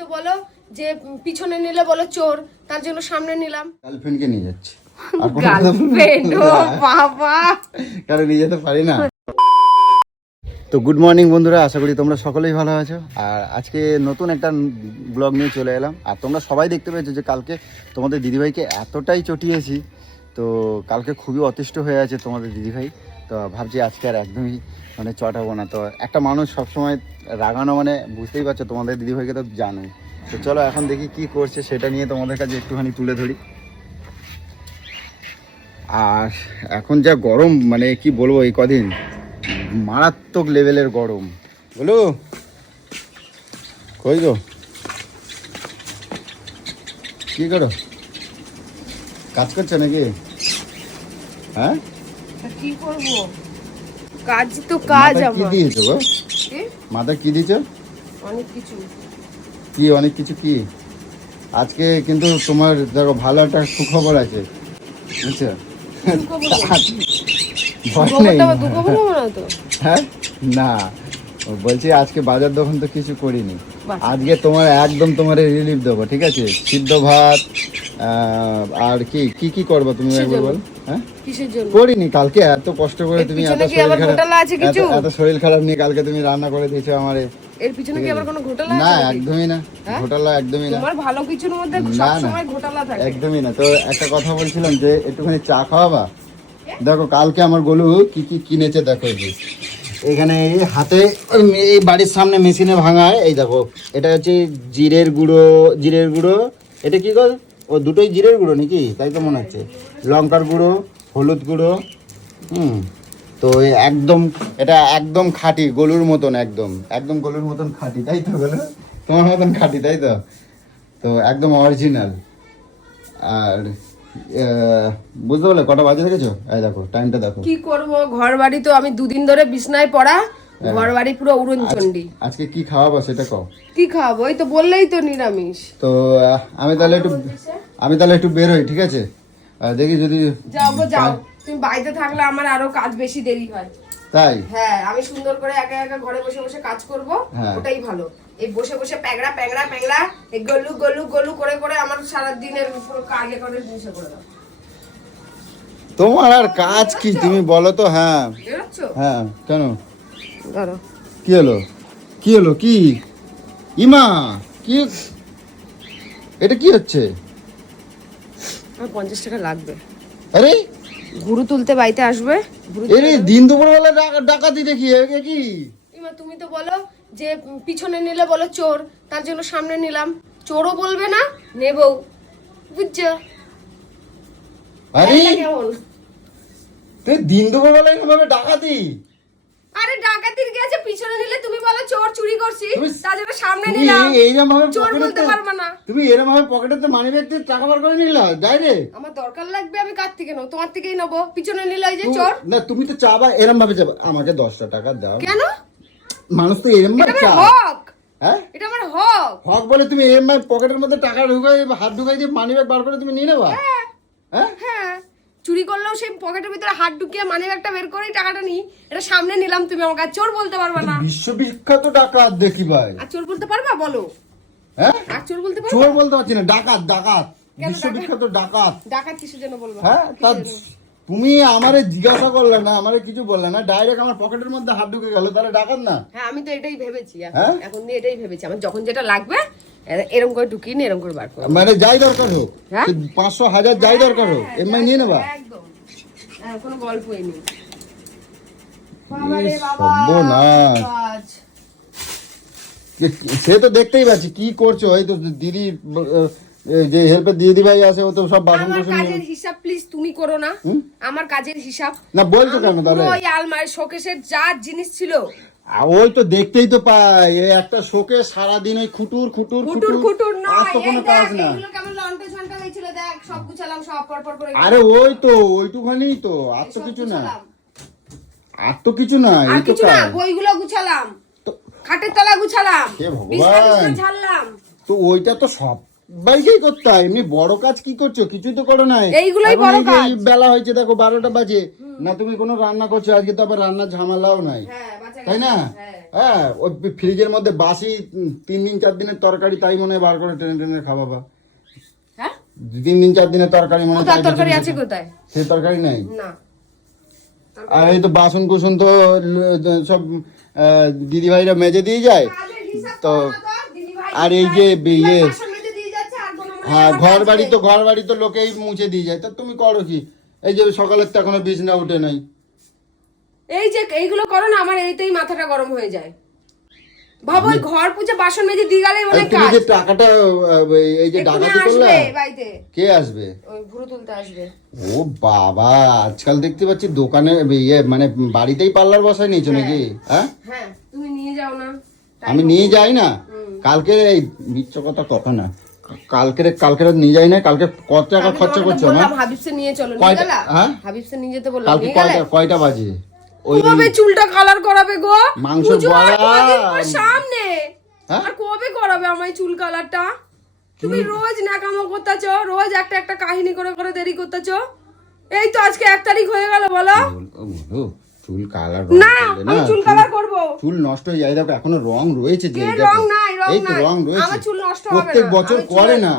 তো বলো যে পিছনে নিলে বলো চোর, তার জন্য সামনে নিলাম। গার্লফ্রেন্ডকে নিয়ে যাচ্ছি। গার্লফ্রেন্ড ও বাবা, কারণ নিয়ে যেতে পারি না। তো গুড মর্নিং বন্ধুরা, আশা করি তোমরা সকলেই ভালো আছো। আর আজকে নতুন একটা ব্লগ নিয়ে চলে এলাম। আর তোমরা সবাই দেখতে পেয়েছো যে কালকে তোমাদের দিদিভাইকে এতটাই চটিয়েছি, তো কালকে খুবই অতিষ্ঠ হয়ে আছে তোমাদের দিদিভাই। তো ভাবছি আজকে আর একদমই মানে চটাবো না। তো একটা মানুষ সবসময় রাগানো মানে বুঝতেই পারছো, তোমাদের দিদিভাইকে তো জানোই। তো চলো এখন দেখি কি করছে সেটা নিয়ে তোমাদের কাছে একটুখানি তুলে ধরি। আর এখন যা গরম, মানে কি বলবো, এই কদিন মারাত্মক লেভেলের গরম। বলো কই গো, কি করো, কাজ করছো নাকি? হ্যাঁ কি করব, কাজ তো কাজ। মাথায় কি আমার দিয়েছো গো? মাথায় কি দিয়েছো? অনেক কিছু। কি অনেক কিছু? কি আজকে কিন্তু তোমার দেখো ভালো একটা সুখবর আছে, বুঝছো? ভয় নেই। হ্যাঁ না, বলছি আজকে বাজার দোকান তো কিছু করিনি। আজকে তোমার একদম তোমার রিলিফ দেবো, ঠিক আছে? সিদ্ধ ভাত আর কি কি কি করবো তুমি একবার বল। হ্যাঁ করিনি, কালকে এত কষ্ট করে তুমি এত শরীর খারাপ নিয়ে কালকে তুমি রান্না করে দিয়েছো আমারে। এর পিছনে কি আবার কোনো ঘোটালা আছে? না একদমই না, ঘোটালা একদমই না। তোমার ভালো কিছুর মধ্যে না সব না সময় ঘোটালা থাকে। একদমই না। তো একটা কথা বলছিলাম যে একটুখানি চা খাওয়াবা? দেখো কালকে আমার গোলু কি কি কিনেছে দেখো। এখানে এই হাতে এই বাড়ির সামনে মেশিনে ভাঙায়, এই দেখো এটা হচ্ছে জিরের গুঁড়ো। এটা কি কর, ও দুটোই জিরের গুঁড়ো নাকি, তাই তো মনে হচ্ছে। লঙ্কার গুঁড়ো, হলুদ গুঁড়ো, তো একদম এটা একদম খাঁটি গলুর মতন, একদম একদম গলুর মতন খাঁটি, তাই তো গলু? তোমার মতন খাঁটি, তাই তো? তো একদম অরিজিনাল। আর বুঝতে পারলে কটা বাজে দেখেছো? এই দেখো টাইমটা দেখো। কি করব, ঘর বাড়ি তো আমি দুদিন ধরে বিছনায় পড়া, ঘর বাড়ি পুরো উড়নচণ্ডী। আজকে কি খাওয়াবো সেটা কও। কি খাওয়াবো? এই তো বললেই তো নিরামিষ। তো আমি তাহলে একটু বেরোই, ঠিক আছে? দেখি যদি যাও গো যাও, তুমি বাড়িতে থাকলে আমার আরো কাজ বেশি দেরি হয়। তাই? হ্যাঁ, আমি সুন্দর করে একা একা ঘরে বসে বসে কাজ করব, ওটাই ভালো। এই বসে বসে প্যাংড়া প্যাংড়া প্যাংড়া এই গলু গলু গলু করে করে আমার সারা দিনের পুরো কাজে করে দিশে করে দাও। তোমার আর কাজ কি তুমি বলো তো? হ্যাঁ হ্যাঁ, কেন ধরো। কি হলো? কি হলো? কি ইমা, কি এটা কি হচ্ছে? আমার 50 টাকা লাগবে। আরে গুরু তুলতে বাড়িতে আসবে। এরে দিন দুপুরবেলা ডাকাতি দেখি, এ কি? ইমা তুমি তো বলো যে পিছনে নিলে বলো চোর, তার জন্য সামনে নিলাম। চোরও বলবে না, নেবো, বুঝছো? আরে কেমন তুই দিন দুপুরবেলা এভাবে ডাকাতি? আরে ডাকাতির গেছে, পিছনে নিলে তুমি বলো চোর চুরি করছি, তার জন্য সামনে তুমি নিলাম। এইরকম ভাবে চোর বলতে পারবে না। তুমি এরকম ভাবে পকেটে মানি ব্যাগ দিয়ে টাকা বার করে নিলা ডাইরেক্ট? আমার দরকার লাগবে, আমি কার থেকে নেবো? তোমার থেকেই নেবো। পিছনে নিলে ওই যে চোর। না তুমি তো চাবা এরকম ভাবে যাবে, আমাকে 10টা টাকা দাও। কেন? মানুষ তো এরকম ভাবে চায়। হক, হ্যাঁ এটা আমার হক। হক বলে তুমি এরকম ভাবে পকেটের মধ্যে টাকা ঢুকাই, হাত ঢুকাই দিয়ে মানি ব্যাগ বার করে তুমি নিয়ে নেবা? হ্যাঁ হ্যাঁ, চুরি করলেও সেই পকেটের ভিতরে হাত ঢুকিয়ে মানি ব্যাগটা বের করেই টাকাটা নিই। এটা সামনে নিলাম, তুমি আমাকে আর চোর বলতে পারবে না। বিশ্ববিখ্যাত ডাকাত দেখি ভাই। আর চোর বলতে পারবা বলো? হ্যাঁ আর চোর বলতে পারবা? চোর বলতে পারছি না, ডাকাত ডাকাত, বিশ্ববিখ্যাত ডাকাত। ডাকাত কিসের জন্য বলবা? হ্যাঁ তা তুমি আমারে জিজ্ঞাসা করলে না, আমারে কিছু বললে না, ডাইরেক্ট আমার পকেটের মধ্যে হাত ঢুকে গেল, তাহলে ডাকাত না? হ্যাঁ আমি তো এটাই ভেবেছি, হ্যাঁ? এখন দিয়ে এটাই ভেবেছি। আমার যখন যেটা লাগবে এরকম করে ঢুকিয়ে এরকম করে বার করবো। মানে যাই দরকার হোক, হ্যাঁ? 500 1000 যাই দরকার হোক, এমনি নিয়ে নেবা? একদম, কোনো গল্পই নেই। সর্বনাশ। সে তো দেখতেই পাচ্ছি কি করছো। এই তো দিদি যে হেল্পের দিদি ভাই আছে, ও তো সব বাসন আমার কোসন কাজের হিসাব প্লিজ তুমি করো না। আমার কাজের হিসাব না বলছো কেন তাহলে? ওই আলমারি শোকেসের যা জিনিস ছিল, ওই তো দেখতেই তো পাই, এই একটা শোকে সারাদিন ওই খুটুর খুটুর খুটুর খুটুর আর নয়। তো কোনো কাজ না। এগুলো কেমন লন্টে ছন্টে হয়েছিল, দেখ সব গুছালাম, সব পরপর করে। আরে ওই তো ওইটুখানি তো, আর তো কিছু না, আর তো কিছু না। আর এই তো কিছু না, কাজ। বইগুলো গুছালাম, খাটের তলা গুছালাম, হে ভগবান। বিছানা ঝাড়লাম। তো ওইটা তো সব বাইকেই করতে হয়, এমনি বড় কাজ কি করছো? কিছুই তো করো নাই। এইগুলোই বড় কাজ। বেলা হয়েছে দেখো 12টা বাজে, না তুমি কোনো রান্না করছো? আজকে তো আবার রান্নার ঝামেলাও নাই। হ্যাঁ বাচ্চা তাই না? হ্যাঁ, ওই ফ্রিজের মধ্যে বাসি 3 দিন 4 দিনের তরকারি তাই মনে হয় বার করে টেনে টেনে খাওয়াবা। হ্যাঁ 3 দিন 4 দিনের তরকারি মনে হয় তরকারি আছে কোথায়? সে তরকারি নাই না। আর এই তো বাসন কুসন তো সব দিদি ভাইরা মেজে দিয়ে যায় তো। আর এই যে ইয়ে, হ্যাঁ ঘর বাড়ি তো লোকেই মুছে দিয়ে যায়, তা তুমি করো কি? এই যে সকালের তো এখনো বিছনা উঠে নাই। এই যে এইগুলো করো না, আমার এইতেই মাথাটা গরম হয়ে যায়। ভাবো ওই ঘর পুজো বাসন মেজে দিয়ে গেলে বলে তুমি কাজ। যে টাকাটা এই যে ডাকাতি করলা, বাড়িতে কে আসবে? ওই ভুরু তুলতে আসবে। ও বাবা, আজকাল দেখতে পাচ্ছি দোকানে ইয়ে মানে বাড়িতেই পার্লার বসায় নিয়েছো নাকি? হ্যাঁ হ্যাঁ তুমি নিয়ে যাও না। আমি নিয়ে যাই না। কালকে এই মিথ্যা কথা কথা না, কালকে নিয়ে যাই না। কালকে কত টাকা খরচা করছো? বললাম হাবিবসে নিয়ে চলো, নিয়ে গেলা? হ্যাঁ হাবিবসে নিয়ে যেতে বললাম, কালকে নিয়ে গেলে? কয়টা বাজে? ওই কবে চুলটা কালার করাবে গো? মাংস পুজো আর বড়া। কদিন পর সামনে। হ্যাঁ? আর কবে করাবে আমায় চুল কালারটা? তুমি রোজ নাকামো করতেছো, রোজ একটা একটা কাহিনী করে করে দেরি করতেছো। এই তো আজকে 1 তারিখ হয়ে গেল, বলো। চুল কালার না আমি চুল কালার করব। চুল নষ্ট হয়ে যায়, দেখো এখনো রং রয়েছে যে, এর দেখো রং নাই, রং এই তো নাই। রং রয়েছে। আমার চুল নষ্ট হবে না। প্রত্যেক বছর আমি করে চুলে- না।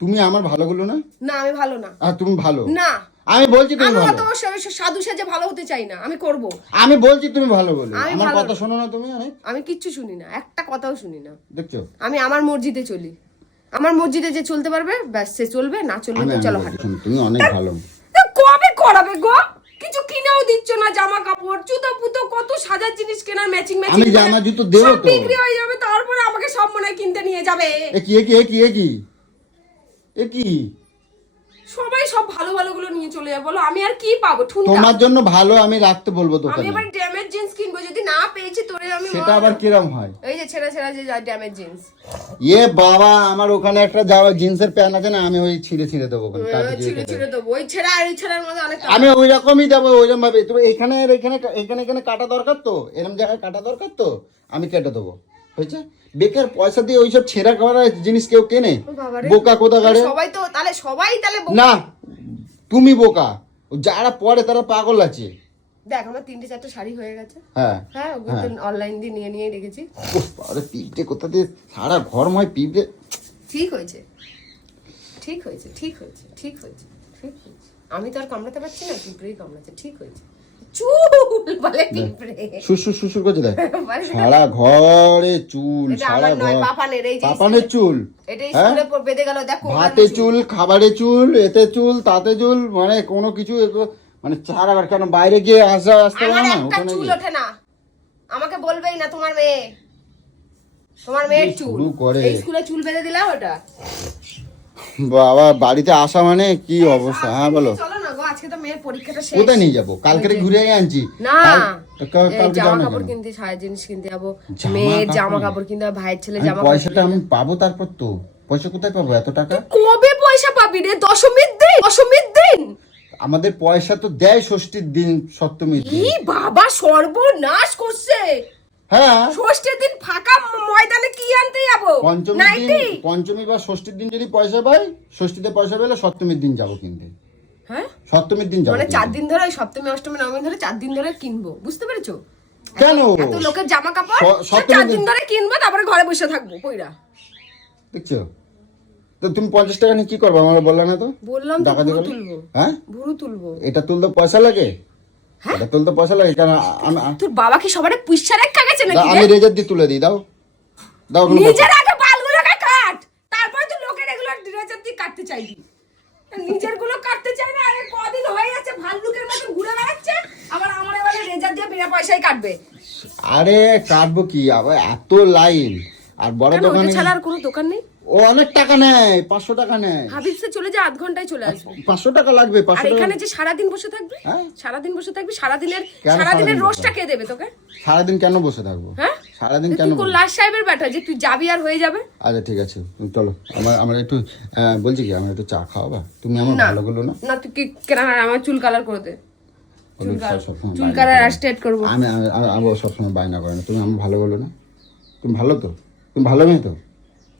তুমি আমার ভালো গুলো না? না আমি ভালো না। আর তুমি ভালো না আমি বলছি তুমি আমি ভালো। অত সাধু সেজে ভালো হতে চাই না, আমি করব। আমি বলছি তুমি ভালো বলো। আমি আমার ভালো কথা না। শোনো না তুমি? অনেক আমি কিচ্ছু শুনি না, একটা কথাও শুনি না। দেখছো, আমি আমার মসজিদে চলি। আমার মসজিদে যে চলতে পারবে ব্যাস সে চলবে, না চলবে তো চলো হাঁটো। তুমি অনেক ভালো। কবে করাবে গো? কিছু কিনেও দিচ্ছ না, জামা কাপড় জুতো পুতো কত সাজার জিনিস কেনার, ম্যাচিং ম্যাচিং। আমি জামা জুতো দেবো তো। বিক্রি হয়ে যাবে, তারপরে আমাকে সব মনে হয় কিনতে নিয়ে যাবে। এ কি সবাই সব ভালো ভালো গুলো নিয়ে চলে যাবে, বলো আমি আর কি পাবো? ঠুনটা। তোমার জন্য ভালো আমি রাখতে বলবো আমি দোকানে। এবার ড্যামেজ জিন্স কিনবো, যদি না পেয়েছি তোরে আমি সেটা আবার কিরম হয়? এই যে ছেঁড়া ছেঁড়া যে ড্যামেজ জিন্স। বাবা, আমার ওখানে একটা যাওয়া জিন্সের প্যান্ট আছে না, আমি ওই ছিঁড়ে দেবো ওখানে, কাটি দিয়ে ছিঁড়ে কেটে। ছিঁড়ে দেবো, ওই ছেঁড়া আর এই ছেঁড়ার মধ্যে অনেক। আমি ওই রকমই দেবো, ওইরকম ভাবে। তুমি এখানে আর এখানে কাটা দরকার তো, এরকম জায়গায় কাটা দরকার তো, আমি কেটে দেবো। হয়েছে? বেকার পয়সা দিয়ে ওইসব ছেঁড়া করা জিনিস কেউ কেনে? বাবারে। বোকা কোথাকারে। সবাই তো তাহলে না তুমি বোকা, যারা পরে তারা পাগল আছে। দেখ আমার 3টে 4টে শাড়ি হয়ে গেছে। হ্যাঁ হ্যাঁ ওগুলো অনলাইন দিয়ে নিয়ে রেখেছি। উফ, আরে পিঁপড়ে কোথা দিয়ে সারা ঘরময় পিঁপড়ে। ঠিক হয়েছে, ঠিক হয়েছে, ঠিক হয়েছে, ঠিক হয়েছে, ঠিক হয়েছে। আমি তো আর কামড়াতে পারছি না, পিঁপড়েই কামড়াচ্ছে। ঠিক হয়েছে। চুল বলে পিঁপড়ে। শুশুর করছে দেখ, বলে সারা ঘরে চুল, এটা সারা আমার নয়, ঘর পাপানের। এই যে পাপানের চুল, এটা স্কুলে বেঁধে গেল, দেখো। ভাতে চুল, খাবারে চুল, এতে চুল, তাতে চুল, মানে কোনো কিছু মানে চারাবার। কেন বাইরে গিয়ে আসতে আমার পারে না? একটা চুল ওঠে না, আমাকে বলবেই না তোমার মেয়ে, তোমার মেয়ের চুল শুরু করে। এই স্কুলে চুল বেঁধে দিলাম ওটা। বাবা, বাড়িতে আসা মানে কি অবস্থা? হ্যাঁ বলো। চলো না গো, আজকে তো মেয়ের পরীক্ষাটা শেষ। কোথায় নিয়ে যাবো? কালকে ঘুরে আনছি না কালকে যাও জামা না কাপড় কেন? কিনতে, সারা জিনিস কিনতে যাবো, জামা মেয়ের কাপড়? জামা কাপড় কিনতে হবে, ভাইয়ের ছেলে আমি জামা কাপড়। পয়সাটা আমি পাবো তারপর তো। পয়সা কোথায় পাবো এত টাকা? কবে পয়সা পাবি রে? দশমীর দিন, দশমীর দিন। আমাদের পয়সা তো দেয় ষষ্ঠীর দিন, সপ্তমীর দিন। ই বাবা সর্বনাশ করছে। হ্যাঁ, ষষ্ঠীর দিন ফাঁকা ময়দানে কি আনতে যাবো? পঞ্চমী বা ষষ্ঠীর দিন যদি পয়সা পাই, ষষ্ঠীতে পয়সা পেলে সপ্তমীর দিন যাবো কিনতে। হ্যাঁ সপ্তমীর দিন যাবো মানে কিনতে। 4 দিন ধরে, ওই সপ্তমী অষ্টমী নবমী ধরে 4 দিন ধরে কিনবো, বুঝতে পেরেছো? কেন? এত লোকের জামা কাপড় সপ্তমীর 4 দিন ধরে কিনবো, তারপরে ঘরে বসে থাকবো কইরা। দেখছো তো? তুমি 50 টাকা নিয়ে কি করবো আমার বললা না তো? বললাম তো ডাকাতি ভুরু করলে? তুলবো। হ্যাঁ, ভুরু তুলবো। এটা তুলতে পয়সা লাগে? হ্যাঁ? এটা তুলতে পয়সা লাগে কেন? তোর বাবা কি সবারে পুষ্যা রেখা গেছে নাকি আমি রে? রেজার দিয়ে তুলে দিই, দাও দাও কোনো নিজের আগে বালগুলোকে কাট, তারপরে তুই লোকের এগুলো রেজার দিয়ে কাটতে চাইবি। নিজের গুলো কাটতে চাই না। আরে কদিন হয়ে যাচ্ছে ভাল্লুকের মতো ঘুরে বেড়াচ্ছে, আবার আমার এবারে রেজার দিয়ে বিনা পয়সায় কাটবে। আরে কাটবো কি আবার, এত লাইন। আর বড় কেন ওটা দোকানে ছাড়া আর কোনো দোকান নেই? ও অনেক টাকা নেয়, 500 টাকা নেয়। হাবিবসে চলে যা, 8 ঘন্টায় চলে আসবে। 500 টাকা লাগবে। আর 500 টাকা এখানে যে সারাদিন বসে থাকবি, হ্যাঁ? সারাদিন বসে থাকবি, কেন সারাদিনের সারাদিন রোজটা কে দেবে তোকে? সারাদিন কেন বসে থাকবো? হ্যাঁ সারাদিন কেন তুই কোন লাশ সাহেবের ব্যাটা যে তুই যাবি আর হয়ে যাবে? আচ্ছা ঠিক আছে, তুমি চলো। আমার একটু বলছি কি, আমার একটু চা খাওয়াবা? তুমি আমার না। ভালো গুলো না। না তুই কি কেনা, আমার চুল কালার করে দে। সবসময় চুল কালার আর স্ট্রেট করবো। আমি সবসময় বায়না করে না। তুমি আমার ভালো বলো না? তুমি ভালো তো? তুমি ভালো মেয়ে তো?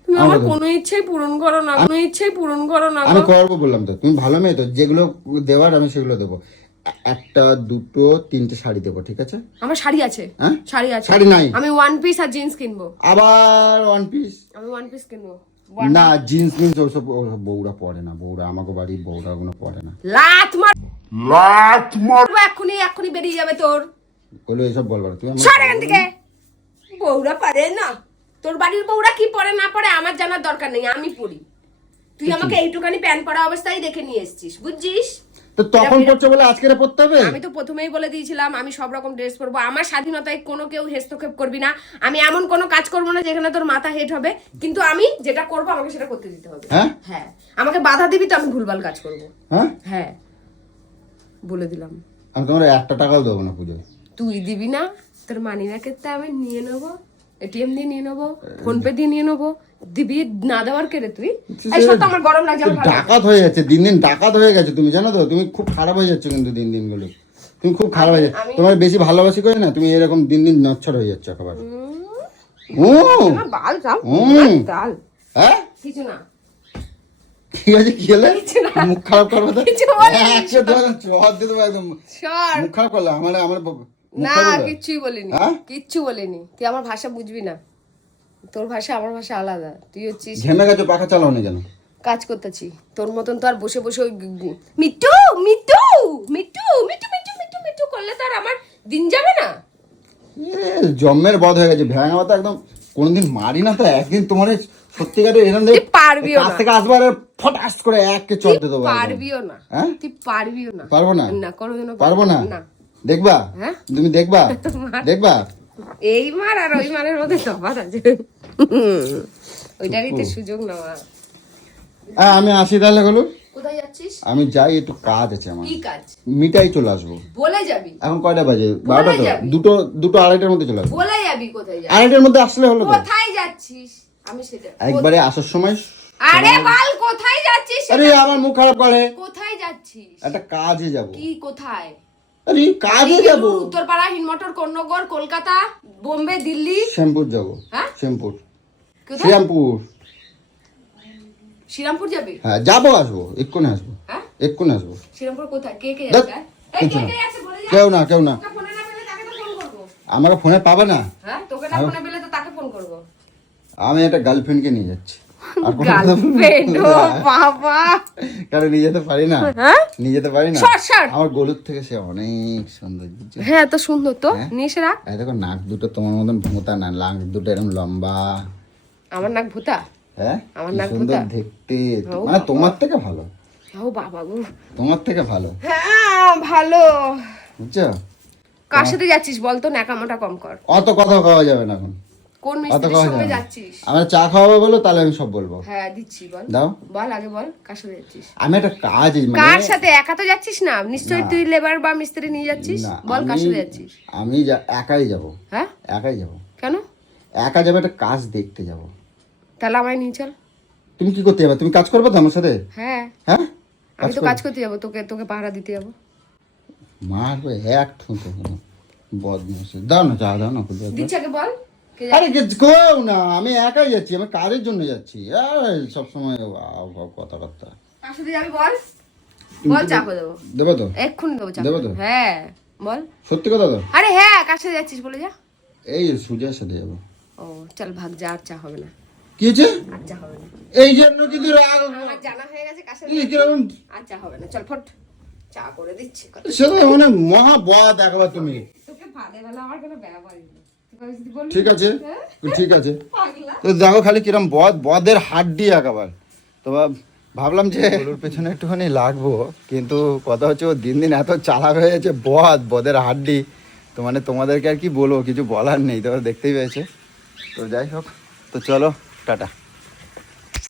তুমি আমার কোনো ইচ্ছেই পূরণ করো না, কোনো ইচ্ছেই পূরণ করো না আমি গো। করবো বললাম তো। তুমি ভালো মেয়ে তো, যেগুলো দেওয়ার আমি সেগুলো দেবো। একটা দুটো তিনটে শাড়ি দেবো, ঠিক আছে? আমার শাড়ি আছে, হ্যাঁ শাড়ি আছে। শাড়ি নাই, আমি ওয়ান পিস আর জিন্স কিনবো। আবার ওয়ান পিস? আমি ওয়ান পিস কিনবো। না জিন্স মিন্স ওসব বউরা পরে না, বউরা আমাকে বাড়ির বউরা গুলো পরে না। লাত মার এক্ষুনি এক্ষুনি বেরিয়ে যাবে তোর। বলো এসব বলবার তুই আমার সর এখান থেকে। বউরা পারে না, তোর বাড়ির বউরা কি পরে না পরে আমার জানার দরকার নেই, আমি পরি। তুই আমাকে এইটুখানি প্যান্ট পরা অবস্থায় দেখে নিয়ে এসেছিস, বুঝছিস? তো তখন পড়ছে বলে আজকে পড়তে হবে? আমি তো প্রথমেই বলে দিয়েছিলাম আমি সব রকম ড্রেস পরবো, আমার স্বাধীনতায় কোনো কেউ হস্তক্ষেপ করবি না। আমি এমন কোনো কাজ করবো না যেখানে তোর মাথা হেট হবে, কিন্তু আমি যেটা করবো আমাকে সেটা করতে দিতে হবে। হ্যাঁ হ্যাঁ, আমাকে বাধা দিবি তো আমি ভুলভাল কাজ করবো। হ্যাঁ হ্যাঁ বলে দিলাম। আমি তোমার 1 টাকাও দেবো না পুজোয়। তুই দিবি না? তোর মানি ব্যাগেরটা আমি নিয়ে নেবো, এটিএম দিয়ে নিয়ে নেবো, ফোন পে দিয়ে নিয়ে নেবো। দিবি না দেওয়ার কে রে তুই? এই সব আমার গরম লাগছে, আমার ভালো লাগছে। ডাকাত হয়ে যাচ্ছে দিন দিন, ডাকাত হয়ে গেছে তুমি জানো তো? তুমি খুব খারাপ হয়ে যাচ্ছ কিন্তু দিন দিন গুলো, তুমি খুব খারাপ হয়ে যাচ্ছে। তোমার বেশি ভালোবাসি করে না, তুমি এরকম দিন দিন নচ্ছর হয়ে যাচ্ছ একেবারে। আমার বাল যাও, ডাল হ্যাঁ কিছু না। ঠিক আছে, কি হলে মুখ খারাপ করবে তো? কিছু বলিনি। একশো জবাব দিয়ে দেবো একদম। সর। মুখ খারাপ করলে আমার আমার মুখ না, খারাপ করলে? কিচ্ছুই বলিনি, হ্যাঁ? কিচ্ছু বলিনি। তুই আমার ভাষা বুঝবি না, তোর ভাষা আমার ভাষা আলাদা। তুই হচ্ছিস ঘেমে গেছো, পাখা চালাও না কেন? কাজ করতেছি, তোর মতন তো আর বসে বসে ওই মিট্টু মিট্টু মিট্টু মিট্টু মিট্টু মিট্টু মিট্টু করলে তো আর আমার দিন যাবে না। জন্মের বধ হয়ে গেছে, ভ্যাঙা মাথা একদম। কোনদিন মারি না তো একদিন তোমার সত্যিকারে এরকম তুই পারবিও কাছ না, থেকে আসবার ফটাস করে এককে চট দিয়ে দেবো। পারবিও না, হ্যাঁ তুই পারবিও না। পারবো না, না কোনোদিনও পারবো না। না। দেখবা হ্যাঁ? তুমি দেখবা দেখবা এই মার আর ওই মারের মধ্যে তফাৎ আছে। ওইটারই তো সুযোগ নেওয়া। আমি আসি তাহলে হলো। কোথায় যাচ্ছিস? আমি যাই, একটু কাজ আছে আমার। কি কাজ? মিটাই চলে আসবো। বলে যাবি। এখন কয়টা বাজে? 12টা তো। যাবি? দুটো আড়াইটার মধ্যে চলে আসবো। বলে যাবি কোথায় যাবি। আড়াইটার মধ্যে আসলে হলো তো। কোথায় যাচ্ছিস? আমি সেটা একবারে আসার সময়। আরে বাল কোথায় যাচ্ছিস? আরে আমার মুখ খারাপ করে। কোথায় যাচ্ছিস? একটা কাজে যাব। কি কোথায়? আরে কাজে যাব। উত্তরপাড়া, হিনমটর, কর্ণগর, কলকাতা, বোম্বে, দিল্লি। শ্যামপুর যাব। হ্যাঁ? শ্যামপুর। কোথায়? শ্যামপুর। শ্রীরামপুর যাবি? হ্যাঁ যাবো, আসবো এক্ষুনি আসবো। হ্যাঁ? এক্ষুনি আসবো। শ্রীরামপুর কোথায়? কে কে ধ্যাৎ, যাচ্ছে? এই কিছু কে না। কে যাচ্ছে বলে যা। কেউ না, কেউ না। তোকে ফোনে না পেলে তাকে তো ফোন করব। আমাকে ফোনে পাবে না। হ্যাঁ? তোকে না ফোনে পেলে তো তাকে ফোন করব। আমি একটা গার্লফ্রেন্ডকে নিয়ে যাচ্ছি। আর কোনো গার্লফ্রেন্ড, ও বাবা। কারণ নিয়ে যেতে পারি না। হ্যাঁ? নিয়ে যেতে পারি না। সর সর। আমার গলুর থেকে সে অনেক সুন্দর, বুঝছো? হ্যাঁ তো সুন্দর তো, হ্যাঁ? নিয়ে এসে রাখ। এই দেখো নাক দুটো তোমার মতন ভোঁতা না, নাক দুটো এরকম লম্বা। আমার নাক ভূতা? হ্যাঁ আমার কি নাক সুন্দর ভোঁতা? দেখতে। ও মানে তোমার থেকে ভালো, ও বাবা গো। তোমার থেকে ভালো, হ্যাঁ ভালো। বুঝছো? কার সাথে যাচ্ছিস বল তো, ন্যাকামোটা কম কর। অত কথা খাওয়া যাবে না এখন। কোন অত মিস্ত্রির খাওয়া সঙ্গে যাবে না। যাচ্ছিস? আমার চা খাওয়াবে বলো, তাহলে আমি সব বলবো। হ্যাঁ দিচ্ছি, বল দাও। বল আগে বল, কার সাথে যাচ্ছিস? আমি একটা কাজ কার সাথে? একা তো যাচ্ছিস না নিশ্চয়ই, না। তুই লেবার বা মিস্ত্রি নিয়ে যাচ্ছিস। না, বল কার আমি- সাথে যাচ্ছিস? আমি একাই যাব। হ্যাঁ একাই যাব। কেন? একা যাবে, একটা কাজ দেখতে যাব। তাহলে আমায় নিয়ে চল। তুমি কি করতে যাবে? তুমি কাজ করবে তো আমার সাথে? হ্যাঁ হ্যাঁ আমি তো কাজ করতে যাবো, তোকে তোকে পাহারা দিতে যাবো। মারবে এক ঠুঁটো বদমাস। দাও না চা, দাও না। দিচ্ছি আগে বল কে আরে কেউ না, আমি একাই যাচ্ছি, আমি কাজের জন্য যাচ্ছি। সবসময় কথাবার্তা। কার সাথে যাবি বল, বল চা করে দেবো। দেবো তো? এক্ষুনি দেবো চা। দেবো তো? হ্যাঁ বল। সত্যি কথা তো? আরে হ্যাঁ, কার সাথে যাচ্ছিস বলে যা। এই সুজয়ের সাথে যাবো। ও চল ভাগ যা, আর চা হবে না, কি হয়েছে? আর চা হবে না। এই জন্য কিন্তু রাগ। আমার জানা হয়ে গেছে কার সাথে এই যাচ্ছিস। কিরকম আর চা হবে না, চল ফট। চা করে দিচ্ছি। সেটা মানে মহা বদ একবার তুমি। তোকে ভাদে বেলা আমার কোনো ব্যবহারই নেই। তুই যদি বলবি ঠিক আছে, হ্যাঁ? ঠিক আছে। পাগলা। তো দেখো খালি কিরম বদের হাড্ডি একেবারে। তো ভাবলাম যে গরুর পেছনে একটুখানি লাগবো, কিন্তু কথা হচ্ছে ও দিন দিন এত চালাক হয়ে যাচ্ছে, বদের হাড্ডি। তো মানে তোমাদেরকে আর কি বলবো, কিছু বলার নেই, তোমরা দেখতেই পেয়েছে। তো যাই হোক, তো চলো টাটা।